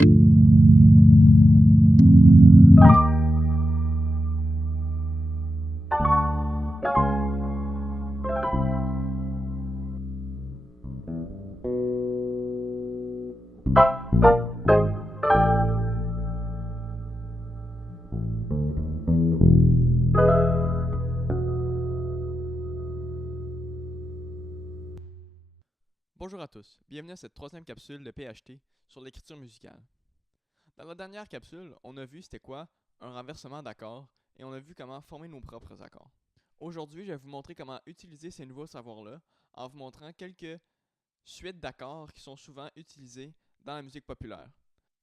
Bonjour à tous, bienvenue à cette troisième capsule de PHT sur l'écriture musicale. Dans la dernière capsule, on a vu c'était quoi un renversement d'accords et on a vu comment former nos propres accords. Aujourd'hui, je vais vous montrer comment utiliser ces nouveaux savoirs-là en vous montrant quelques suites d'accords qui sont souvent utilisés dans la musique populaire.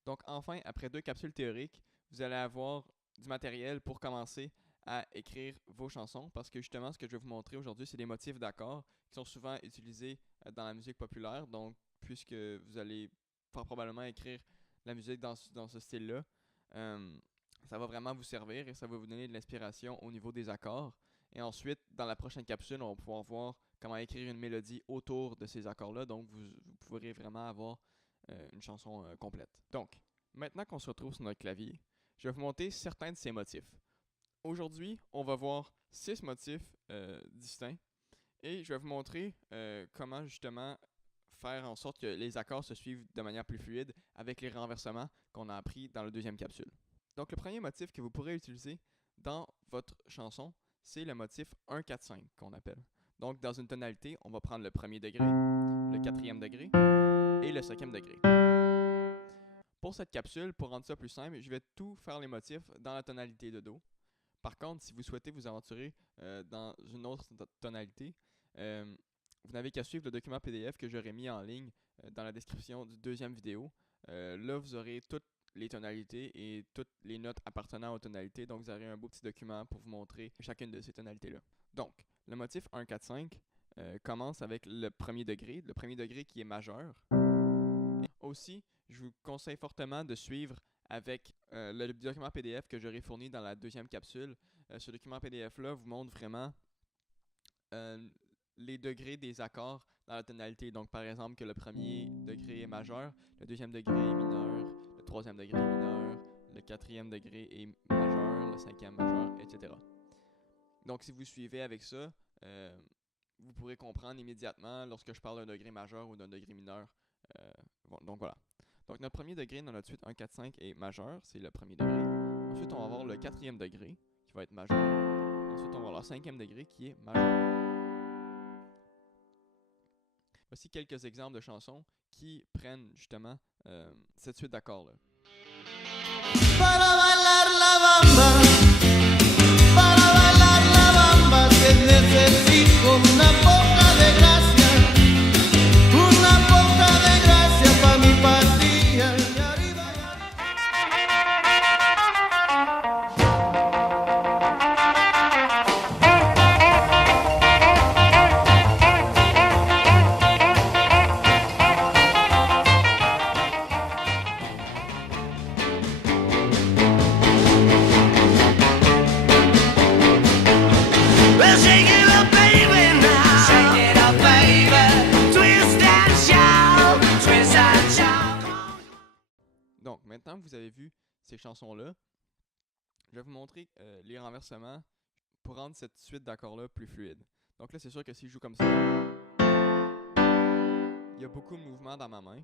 Donc enfin, après 2 capsules théoriques, vous allez avoir du matériel pour commencer à écrire vos chansons parce que justement ce que je vais vous montrer aujourd'hui c'est des motifs d'accords qui sont souvent utilisés dans la musique populaire. Donc puisque vous allez fort probablement écrire la musique dans ce style-là, ça va vraiment vous servir et ça va vous donner de l'inspiration au niveau des accords. Et ensuite, dans la prochaine capsule, on va pouvoir voir comment écrire une mélodie autour de ces accords-là. Donc vous pourrez vraiment avoir une chanson complète. Donc, maintenant qu'on se retrouve sur notre clavier, je vais vous montrer certains de ces motifs. Aujourd'hui, on va voir 6 motifs distincts et je vais vous montrer comment justement faire en sorte que les accords se suivent de manière plus fluide avec les renversements qu'on a appris dans la deuxième capsule. Donc le premier motif que vous pourrez utiliser dans votre chanson, c'est le motif 1-4-5 qu'on appelle. Donc dans une tonalité, on va prendre le premier degré, le quatrième degré et le cinquième degré. Pour cette capsule, pour rendre ça plus simple, je vais tout faire les motifs dans la tonalité de Do. Par contre, si vous souhaitez vous aventurer dans une autre tonalité, vous n'avez qu'à suivre le document PDF que j'aurai mis en ligne dans la description du deuxième vidéo. Là, vous aurez toutes les tonalités et toutes les notes appartenant aux tonalités. Donc, vous aurez un beau petit document pour vous montrer chacune de ces tonalités-là. Donc, le motif 1-4-5 commence avec le premier degré qui est majeur. Et aussi, je vous conseille fortement de suivre avec le document PDF que j'aurai fourni dans la deuxième capsule. Ce document PDF-là vous montre vraiment les degrés des accords dans la tonalité. Donc, par exemple, que le premier degré est majeur, le deuxième degré est mineur, le troisième degré est mineur, le quatrième degré est majeur, le cinquième majeur, etc. Donc, si vous suivez avec ça, vous pourrez comprendre immédiatement lorsque je parle d'un degré majeur ou d'un degré mineur. Donc, voilà. Donc, notre premier degré dans notre suite 1-4-5 est majeur, c'est le premier degré. Ensuite, on va avoir le quatrième degré qui va être majeur. Ensuite, on va avoir le cinquième degré qui est majeur. Voici quelques exemples de chansons qui prennent justement cette suite d'accords-là. Para bailar la bamba, que necesito una poca de gracia pa' mi patria. Donc, maintenant que vous avez vu ces chansons-là, je vais vous montrer les renversements pour rendre cette suite d'accords-là plus fluide. Donc là, c'est sûr que si je joue comme ça, il y a beaucoup de mouvements dans ma main.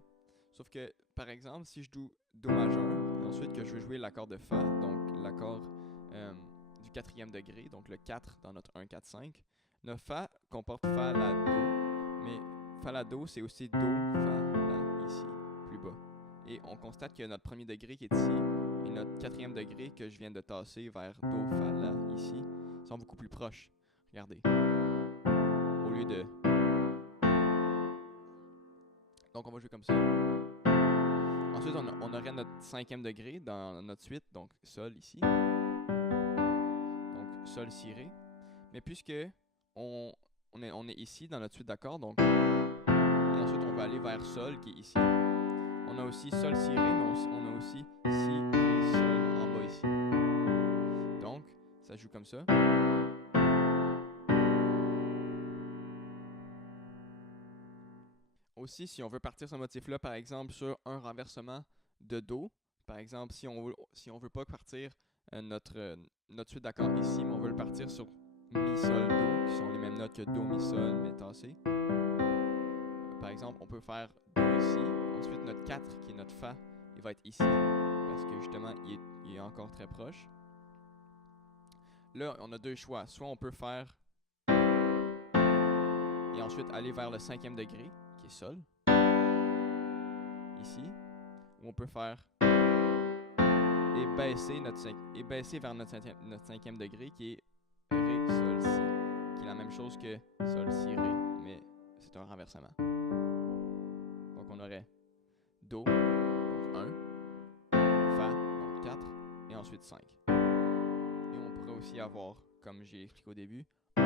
Sauf que, par exemple, si je joue Do majeur, et ensuite que je veux jouer l'accord de Fa, donc l'accord du quatrième degré, donc le 4 dans notre 1-4-5, le Fa comporte Fa, La, Do, mais Fa, La, Do, c'est aussi Do, Fa, La, ici, plus bas. Et on constate que notre premier degré qui est ici et notre quatrième degré que je viens de tasser vers Do, Fa, La, ici, sont beaucoup plus proches. Regardez. Au lieu de... Donc on va jouer comme ça. Ensuite, on aurait notre cinquième degré dans notre suite, donc Sol ici. Donc Sol, Si, Ré. Mais puisque on est ici dans notre suite d'accords, donc... Et ensuite on va aller vers Sol qui est ici. On a aussi Sol, Si, Ré, mais on a aussi Si, Ré, Sol en bas ici. Donc, ça joue comme ça. Aussi, si on veut partir ce motif-là, par exemple, sur un renversement de Do. Par exemple, si on veut pas partir notre suite d'accords ici, mais on veut le partir sur Mi, Sol, Do, qui sont les mêmes notes que Do, Mi, Sol, mais tassées. Par exemple, on peut faire Do ici. Ensuite, notre 4, qui est notre Fa, il va être ici, parce que justement, il est encore très proche. Là, on a deux choix. Soit on peut faire et ensuite aller vers le 5e degré, qui est Sol, ici. Ou on peut faire et baisser vers notre 5e degré, qui est Ré, Sol, Si, qui est la même chose que Sol, Si, Ré, mais c'est un renversement. Donc on aurait Do, donc 1, Fa, donc 4, et ensuite 5. Et on pourrait aussi avoir, comme j'ai expliqué au début, 1,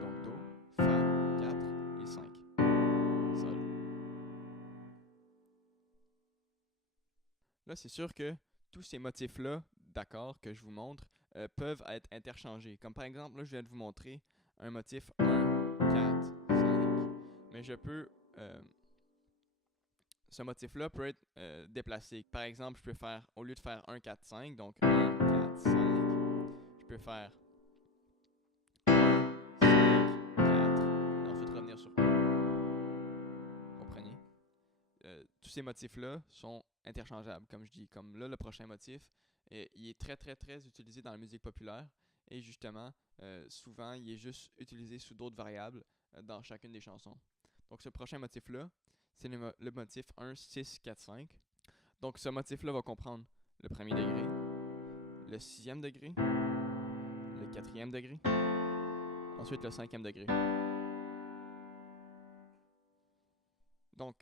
donc Do, Fa, 4 et 5. Sol. Là, c'est sûr que tous ces motifs-là d'accords que je vous montre peuvent être interchangés. Comme par exemple, là, je viens de vous montrer un motif 1, 4, 5. Mais je peux... ce motif-là peut être déplacé. Par exemple, je peux faire, au lieu de faire 1, 4, 5, donc 1, 4, 5, je peux faire 1, 5, 4, et ensuite revenir sur 1. Comprenez? Tous ces motifs-là sont interchangeables, comme je dis. Comme là, le prochain motif, il est très, très, très utilisé dans la musique populaire. Et justement, souvent, il est juste utilisé sous d'autres variables dans chacune des chansons. Donc, ce prochain motif-là, c'est le motif 1, 6, 4, 5. Donc, ce motif-là va comprendre le 1er degré, le 6e degré, le 4e degré, ensuite le 5e degré. Donc,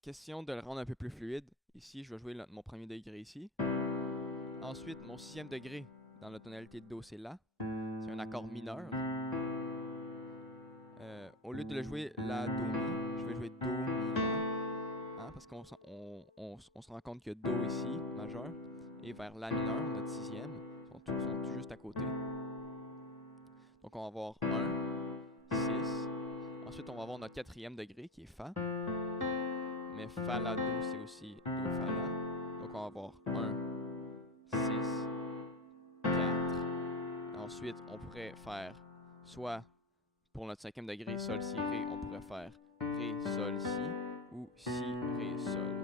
question de le rendre un peu plus fluide. Ici, je vais jouer mon 1er degré ici. Ensuite, mon 6e degré dans la tonalité de Do, c'est La. C'est un accord mineur. Au lieu de le jouer La, Do, Mi, je vais jouer Do, Mi, La. Parce qu'on se rend compte que Do ici, majeur, et vers La mineur, notre 6e, sont tout juste à côté. Donc on va avoir 1, 6. Ensuite, on va avoir notre 4e degré qui est Fa. Mais Fa, La, Do, c'est aussi Do, Fa, La. Donc on va avoir 1, 6, 4. Ensuite, on pourrait faire soit pour notre 5e degré, Sol, Si, Ré, on pourrait faire Ré, Sol, Si, ou Si, Ré, Sol.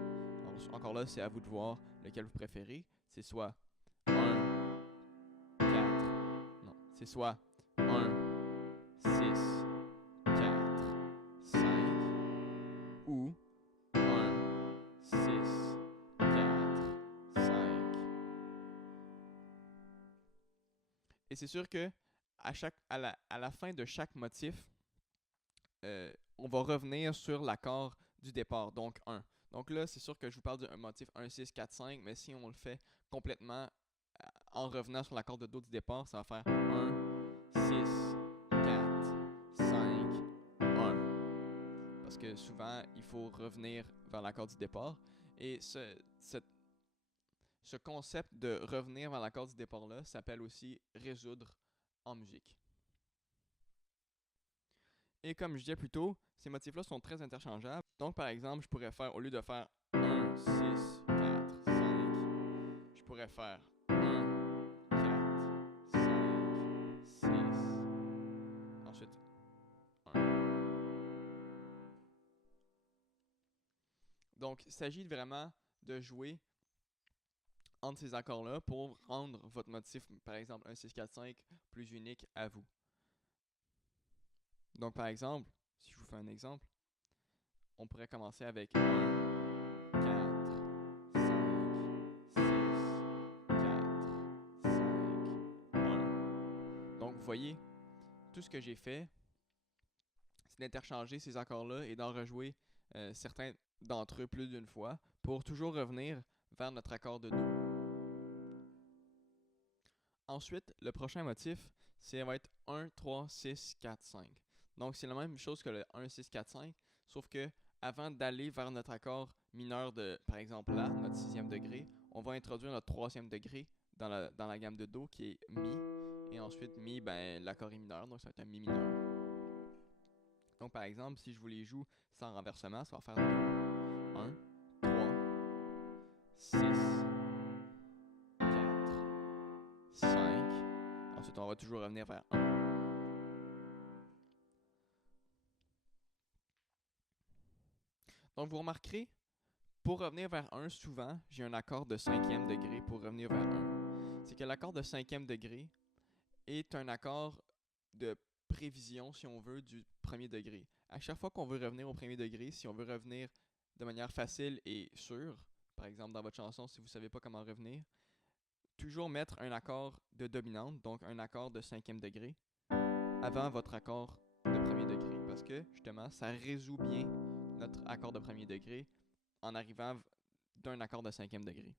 Alors, encore là, c'est à vous de voir lequel vous préférez. C'est soit 1, 4, non, c'est soit 1, 6, 4, 5, ou 1, 6, 4, 5. Et c'est sûr que à la fin de chaque motif, on va revenir sur l'accord du départ, donc 1. Donc là, c'est sûr que je vous parle d'un motif 1, 6, 4, 5, mais si on le fait complètement en revenant sur l'accord de Do du départ, ça va faire 1, 6, 4, 5, 1. Parce que souvent, il faut revenir vers l'accord du départ. Et ce concept de revenir vers l'accord du départ-là s'appelle aussi résoudre en musique. Et comme je disais plus tôt, ces motifs-là sont très interchangeables. Donc par exemple, je pourrais faire, au lieu de faire 1, 6, 4, 5, je pourrais faire 1, 4, 5, 6, ensuite 1. Donc il s'agit vraiment de jouer entre ces accords-là pour rendre votre motif, par exemple 1, 6, 4, 5, plus unique à vous. Donc par exemple, si je vous fais un exemple, on pourrait commencer avec 1, 4, 5, 6, 4, 5, 1. Donc vous voyez, tout ce que j'ai fait, c'est d'interchanger ces accords-là et d'en rejouer certains d'entre eux plus d'une fois pour toujours revenir vers notre accord de Do. Ensuite, le prochain motif, ça va être 1, 3, 6, 4, 5. Donc c'est la même chose que le 1, 6, 4, 5, sauf que avant d'aller vers notre accord mineur de, par exemple là, notre 6e degré, on va introduire notre 3e degré dans la gamme de Do qui est Mi. Et ensuite Mi, ben, l'accord est mineur, donc ça va être un Mi mineur. Donc par exemple, si je vous les joue sans renversement, ça va faire Do, 1, 3, Ensuite, on va toujours revenir vers 1. Donc, vous remarquerez, pour revenir vers 1, souvent, j'ai un accord de 5e degré pour revenir vers 1. C'est que l'accord de 5e degré est un accord de prévision, si on veut, du premier degré. À chaque fois qu'on veut revenir au premier degré, si on veut revenir de manière facile et sûre, par exemple dans votre chanson, si vous ne savez pas comment revenir, toujours mettre un accord de dominante, donc un accord de 5e degré, avant votre accord de premier degré. Parce que, justement, ça résout bien notre accord de premier degré en arrivant d'un accord de 5e degré.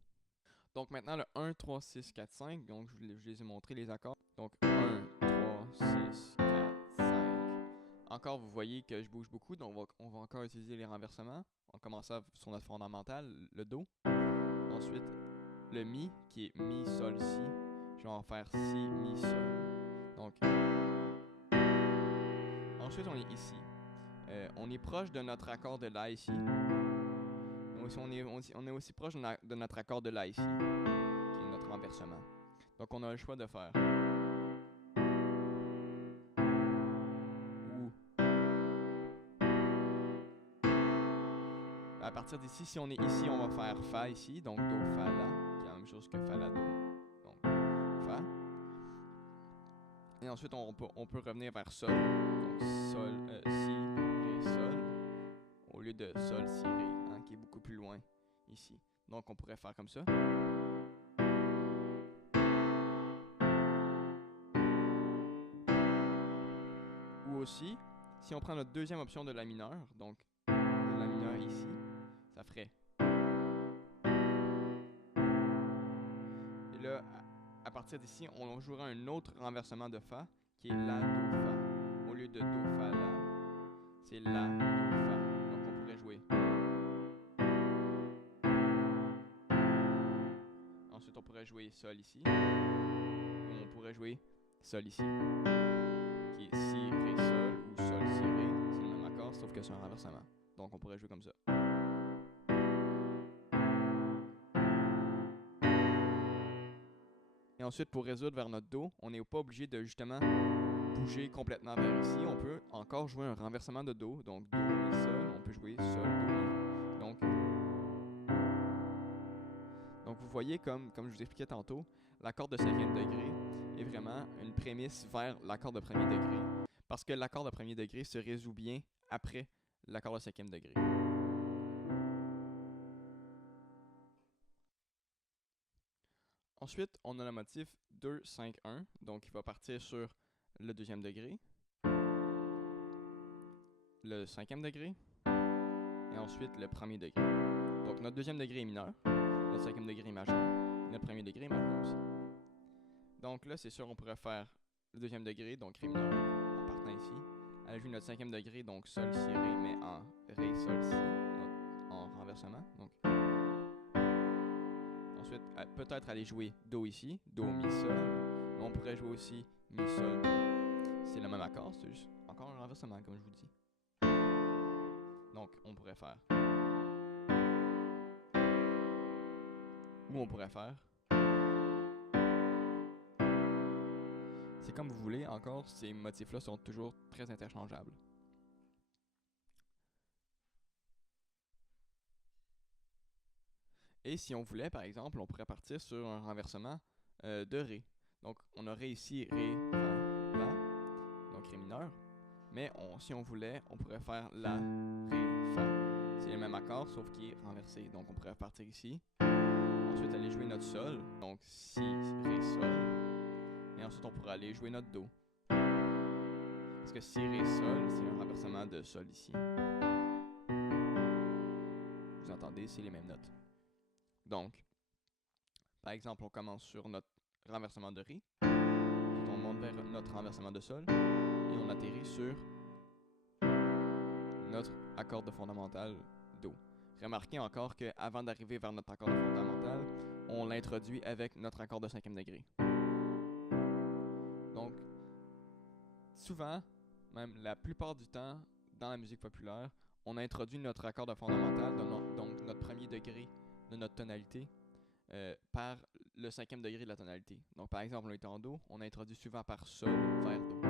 Donc maintenant, le 1, 3, 6, 4, 5, donc je les ai montrés les accords. Donc 1, 3, 6, 4, 5. Encore, vous voyez que je bouge beaucoup, donc on va encore utiliser les renversements. On commence sur notre fondamental, le Do. Ensuite, le Mi, qui est Mi, Sol, Si. Je vais en faire Si, Mi, Sol. Donc, ensuite, on est ici. On est proche de notre accord de La ici. On est aussi proche de notre accord de La ici, qui est notre renversement. Donc, on a le choix de faire ou à partir d'ici, si on est ici, on va faire Fa ici, donc Do, Fa, La, qui est la même chose que Fa, La, Do. Donc, Fa. Et ensuite, on peut revenir vers Sol. Donc, Sol, Si, Ré, Sol. Au lieu de Sol, Si, Ré, hein, qui est beaucoup plus loin ici. Donc, on pourrait faire comme ça. Ou aussi, si on prend notre deuxième option de La mineur, donc La mineur ici, ça ferait. Et là, à partir d'ici, on jouera un autre renversement de Fa, qui est La, Do, Fa. Au lieu de Do, Fa, La, c'est La, Do, Fa. Donc on pourrait jouer. Ensuite, on pourrait jouer Sol ici. Ou on pourrait jouer Sol ici. Qui est Si, Ré, Sol ou Sol, Si, Ré. C'est le même accord, sauf que c'est un renversement. Donc on pourrait jouer comme ça. Et ensuite, pour résoudre vers notre Do, on n'est pas obligé de justement bouger complètement vers ici. On peut encore jouer un renversement de Do. Donc Do, Mi, Sol. On peut jouer Sol, Do, Mi. Donc vous voyez, comme je vous expliquais tantôt, l'accord de 5e degré est vraiment une prémisse vers l'accord de premier degré. Parce que l'accord de premier degré se résout bien après l'accord de 5e degré. Ensuite, on a le motif 2, 5, 1. Donc, il va partir sur le 2e degré, le 5e degré, et ensuite le 1er degré. Donc, notre 2e degré est mineur, notre 5e degré est majeur, et notre 1er degré est majeur aussi. Donc là, c'est sûr, on pourrait faire le 2e degré, donc Ré mineur, en partant ici. Aller jouer notre 5e degré, donc Sol, Si, Ré, mais en Ré, Sol, Si, donc en renversement. Donc, ensuite, peut-être aller jouer Do ici, Do, Mi, Sol. On pourrait jouer aussi Mi, Sol, Do. C'est le même accord, c'est juste encore un renversement, comme je vous dis. Donc, on pourrait faire. Ou on pourrait faire. C'est comme vous voulez, encore, ces motifs-là sont toujours très interchangeables. Et si on voulait, par exemple, on pourrait partir sur un renversement de Ré. Donc, on aurait ici Ré, Fa, La, donc Ré mineur. Mais si on voulait, on pourrait faire La, Ré, Fa. C'est le même accord, sauf qu'il est renversé. Donc, on pourrait partir ici. Ensuite, aller jouer notre Sol. Donc, Si, Ré, Sol. Et ensuite, on pourrait aller jouer notre Do. Parce que Si, Ré, Sol, c'est un renversement de Sol ici. Vous entendez, c'est les mêmes notes. Donc, par exemple, on commence sur notre renversement de Ré. Ensuite, on monte vers notre renversement de Sol. Et on atterrit sur notre accord de fondamental Do. Remarquez encore qu'avant d'arriver vers notre accord de fondamental, on l'introduit avec notre accord de 5e degré. Donc, souvent, même la plupart du temps, dans la musique populaire, on introduit notre accord de fondamental, donc notre premier degré de notre tonalité, par le 5e degré de la tonalité. Donc par exemple, on est en Do, on introduit souvent par Sol vers Do.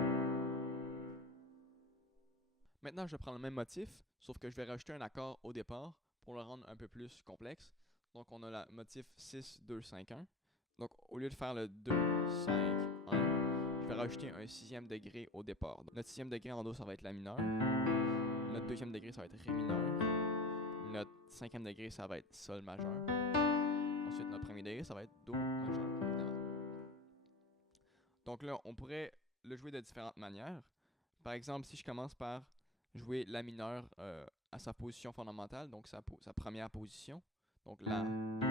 Maintenant, je vais prendre le même motif, sauf que je vais rajouter un accord au départ pour le rendre un peu plus complexe. Donc on a le motif 6, 2, 5, 1. Donc au lieu de faire le 2, 5, 1, je vais rajouter un 6e degré au départ. Donc, notre 6e degré en Do, ça va être La mineur. Notre 2e degré, ça va être Ré mineur. Notre 5e degré, ça va être Sol majeur. Ensuite, notre 1er degré, ça va être Do majeur, évidemment. Donc là, on pourrait le jouer de différentes manières. Par exemple, si je commence par jouer La mineur à sa position fondamentale, donc sa première position, donc La, Do, Mi,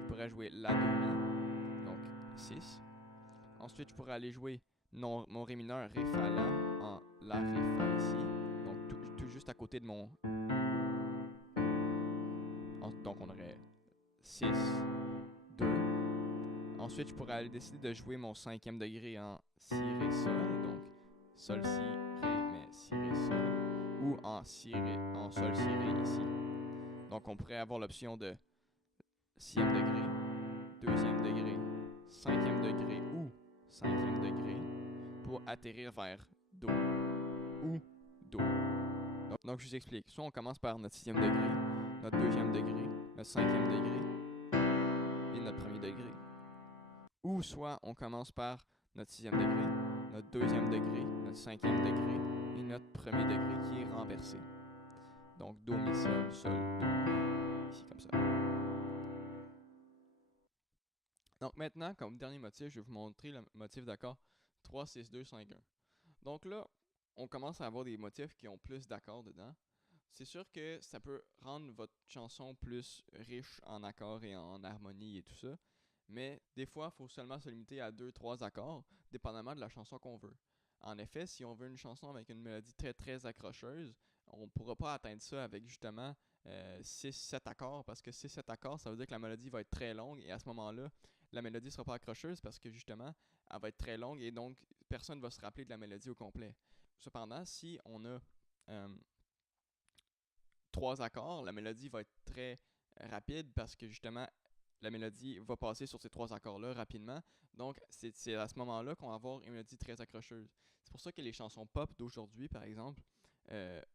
je pourrais jouer La, Do, Mi, donc 6. Ensuite, je pourrais aller jouer mon Ré mineur, Ré, Fa, La, en La, Ré, Fa ici, donc tout juste à côté de mon... Donc on aurait 6, 2. Ensuite, je pourrais aller décider de jouer mon 5e degré en Si, Ré, Sol, donc Sol, Si, Ré, mais Si, Ré, Sol, ou en Sol, Si, Ré ici. Donc on pourrait avoir l'option de 6e degré, 2e degré, 5e degré ou 5e degré pour atterrir vers Do ou Do. Donc je vous explique. Soit on commence par notre 6e degré, notre 2e degré, notre 5e degré et notre 1er degré. Ou soit on commence par notre 6e degré, notre 2e degré, notre 5e degré et notre 1er degré qui est renversé. Donc Do, Mi, Sol, Sol, Do, Mi, ici comme ça. Donc maintenant, comme dernier motif, je vais vous montrer le motif d'accord 3, 6, 2, 5, 1. Donc là, on commence à avoir des motifs qui ont plus d'accords dedans. C'est sûr que ça peut rendre votre chanson plus riche en accords et en harmonie et tout ça. Mais des fois, il faut seulement se limiter à 2-3 accords, dépendamment de la chanson qu'on veut. En effet, si on veut une chanson avec une mélodie très très accrocheuse, on ne pourra pas atteindre ça avec justement 6-7 accords, parce que 6-7 accords, ça veut dire que la mélodie va être très longue, et à ce moment-là, la mélodie ne sera pas accrocheuse parce que justement, elle va être très longue, et donc personne ne va se rappeler de la mélodie au complet. Cependant, si on a 3 accords, la mélodie va être très rapide parce que justement, la mélodie va passer sur ces 3 accords-là rapidement. Donc, c'est à ce moment-là qu'on va avoir une mélodie très accrocheuse. C'est pour ça que les chansons pop d'aujourd'hui, par exemple,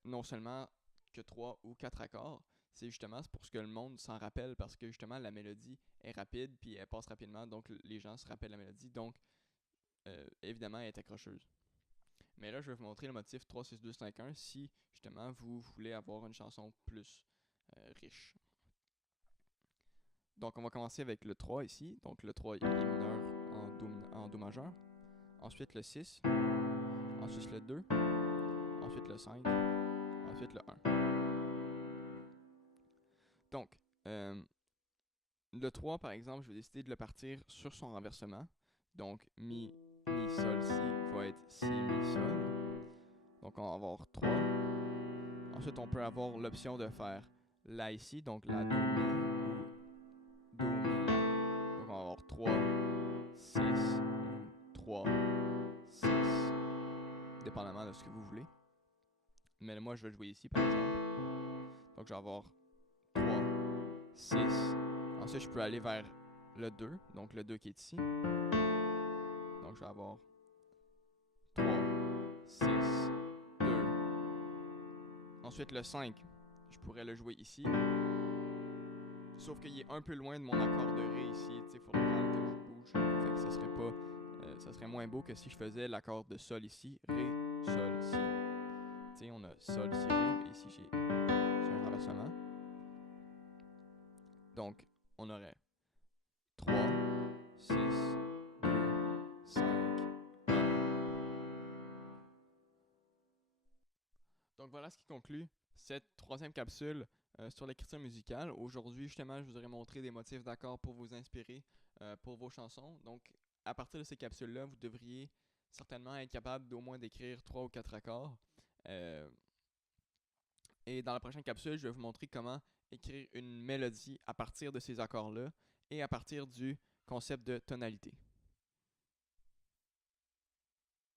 non seulement que 3 ou 4 accords, c'est pour ce que le monde s'en rappelle parce que justement, la mélodie est rapide puis elle passe rapidement, donc les gens se rappellent la mélodie. Donc, évidemment, elle est accrocheuse. Mais là, je vais vous montrer le motif 3, 6, 2, 5, 1 si justement vous voulez avoir une chanson plus riche. Donc, on va commencer avec le 3 ici. Donc, le 3 est mineur en Do majeur. Ensuite, le 6. Ensuite, le 2. Ensuite, le 5. Ensuite, le 1. Donc, le 3, par exemple, je vais décider de le partir sur son renversement. Donc, Mi, Sol, Si va être Si, Mi, Sol. Donc, on va avoir 3. Ensuite, on peut avoir l'option de faire La ici. Donc, La, Do, Mi ou Do, Mi, La. Donc, on va avoir 3, 6 ou 3, 6. Dépendamment de ce que vous voulez. Mais moi, je vais jouer ici, par exemple. Donc, je vais avoir 3, 6. Ensuite, je peux aller vers le 2. Donc, le 2 qui est ici. Donc, je vais avoir 3, 6, 2. Ensuite, le 5, je pourrais le jouer ici. Sauf qu'il est un peu loin de mon accord de Ré ici. Il faudrait quand même que je bouge. Fait que ça serait moins beau que si je faisais l'accord de Sol ici. Ré, Sol, Si. T'sais, on a Sol, Si, Ré. Et ici, j'ai un renversement. Donc, on aurait 3, 6, 2, 5, 1. Donc voilà ce qui conclut cette 3e capsule sur l'écriture musicale. Aujourd'hui, justement, je vous aurais montré des motifs d'accords pour vous inspirer pour vos chansons. Donc, à partir de ces capsules-là, vous devriez certainement être capable d'au moins d'écrire 3 ou 4 accords. Et dans la prochaine capsule, je vais vous montrer comment écrire une mélodie à partir de ces accords-là et à partir du concept de tonalité.